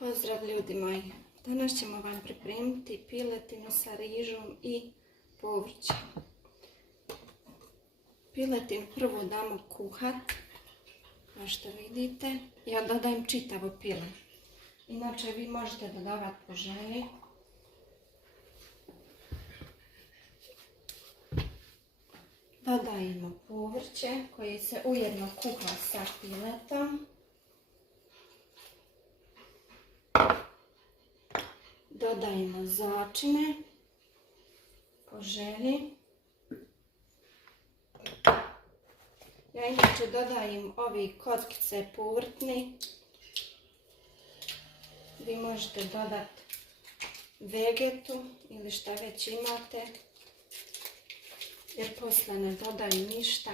Pozdrav ljudi moji, danas ćemo vam pripremiti piletinu sa rižom i povrćem. Piletinu prvo damo kuhat, kao što vidite. Ja dodajem čitavo pile. Inače vi možete dodavati po želji. Dodajemo povrće koje se ujedno kuha sa piletom. Dodajemo začine po želji. Ja inače dodajem ovi kockice povrtni. Vi možete dodati vegetu ili šta već imate, jer poslije ne dodajem ništa.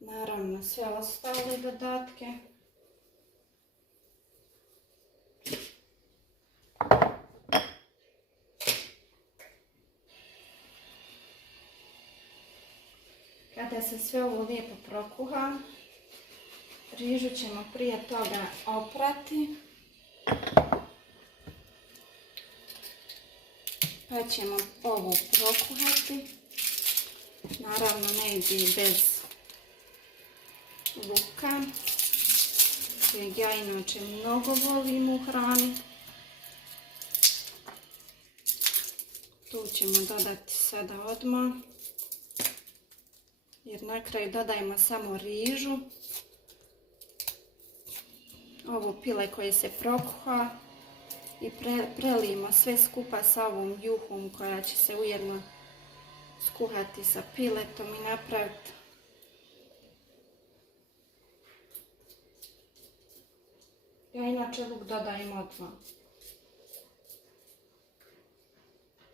Naravno sve ostale dodatke. Kada se sve ovo lijepo prokuha, rižu ćemo prije toga oprati, pa ćemo ovu prokuhati. Naravno ne ide bez luka, kojeg ja inače mnogo volim u hrani. Tu ćemo dodati sada odmah, jer na kraju dodajemo samo rižu. Ovo pile koje se prokuha i prelijemo sve skupa sa ovom juhom koja će se ujedno skuhati sa piletom i napraviti ja inače luk dodajem odmah.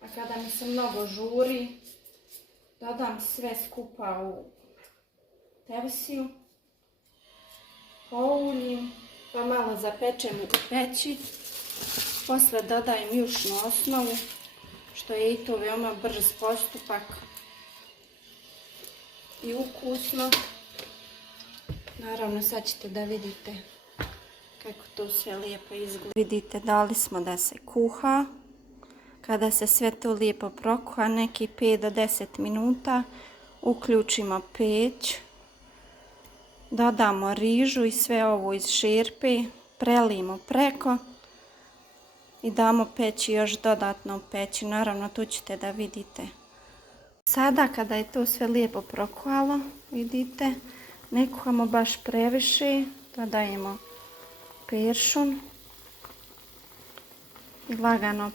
A kada mi se mnogo žuri, dodam sve skupa u tepsiju, pouljim, pa malo zapečem u peći. Posle dodajem jušnu osnovu, što je i to veoma brz postupak i ukusno. Naravno sad ćete da vidite kako to sve lijepo izgleda. Vidite, dali smo da se kuha. Kada se sve to lijepo prokuha, neki 5 do 10 minuta, uključimo peć, dodamo rižu i sve ovo iz šerpe, prelijemo preko i damo peći još dodatno u peći. Naravno, tu ćete da vidite. Sada kada je to sve lijepo prokuhalo, vidite, ne kuhamo baš previše, dodajemo peršun i lagano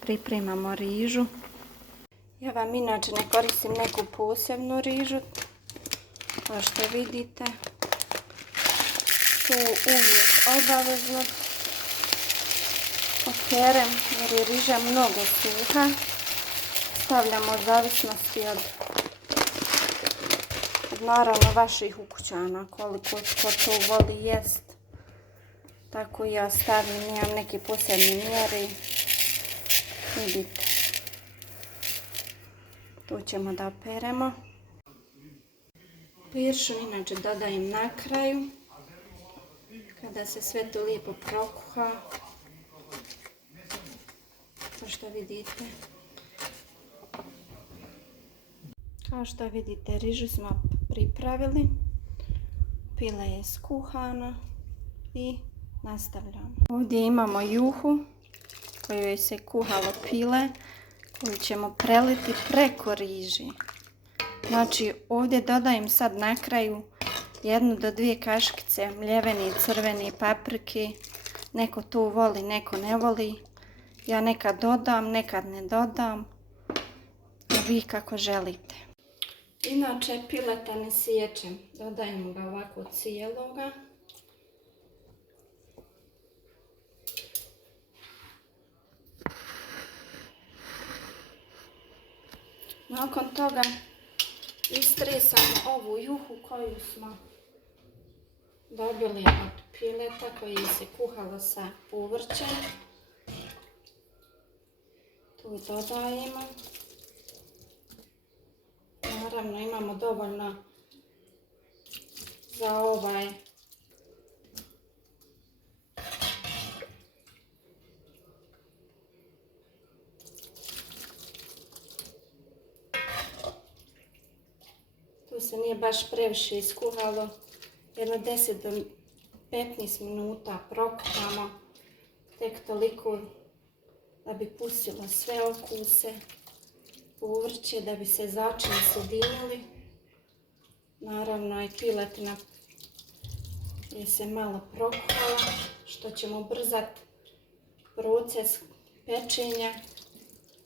pripremamo rižu. Ja vam inače ne koristim neku posebnu rižu, kao što vidite. Tu uvijek obavezno operem, jer je riža mnogo suha. Stavljamo u zavisnosti od naravno vaših ukućana, koliko ko to voli jest. Tako ja stavim, nemam neke posebne mjere. Vidite, tu ćemo da operemo. Peršun inače dodajem na kraju, kada se sve to lijepo prokuha, kao što vidite. Kao što vidite, rižu smo pripravili, pile je skuhana i nastavljamo. Ovdje imamo juhu kojoj se kuhalo pile, koju ćemo preliti preko riži. Znači ovdje dodajem sad na kraju 1 do 2 kaškice mljevene crvene paprike. Neko to voli, neko ne voli. Ja nekad dodam, nekad ne dodam. A vi kako želite. Inače pileta ne siječem, dodajemo ga ovako cijeloga. Nakon toga istresam ovu juhu koju smo dobili od pileta koji se kuhalo sa povrćem. Tu dodajemo. Naravno imamo dovoljno za se nije baš previše iskuhalo. Jedno 10 do 15 minuta prokuhamo. Tek toliko da bi pustilo sve okuse, povrće, da bi se začini sjedinili. Naravno i piletina je se malo prokuhala, što ćemo ubrzati proces pečenja.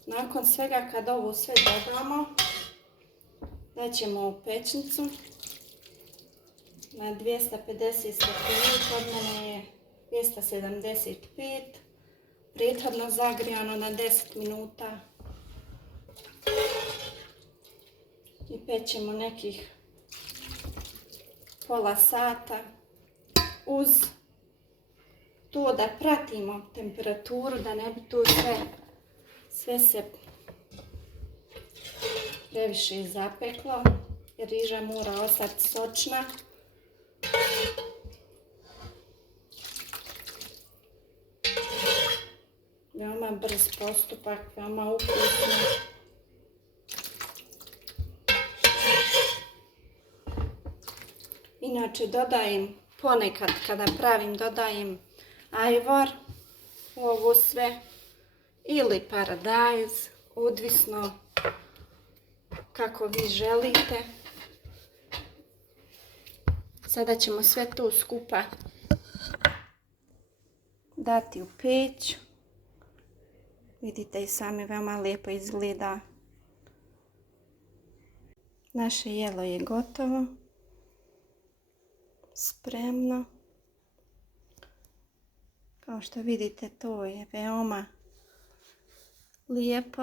Nakon svega kad ovo sve dodamo, daćemo u pećnicu na 250 stepeni, kod mene je 275, prethodno zagrijano na 10 minuta. I pećemo nekih pola sata uz to da pratimo temperaturu, da ne bi tu sve se previše zapeklo, jer riža mora ostati sočna. Veoma brz postupak, veoma ukusno. Inače dodajem, ponekad kada pravim, dodajem ajvar u ovo sve ili paradajz, odvisno kako vi želite. Sada ćemo sve to skupa dati u peć. Vidite i sami, veoma lijepo izgleda. Naše jelo je gotovo. Spremno. Kao što vidite, to je veoma lijepo.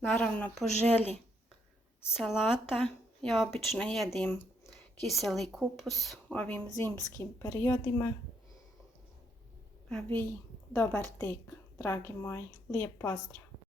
Naravno, po želji salata. Ja obično jedem kiseli kupus u ovim zimskim periodima. A vi dobar tek, dragi moji. Lijep pozdrav!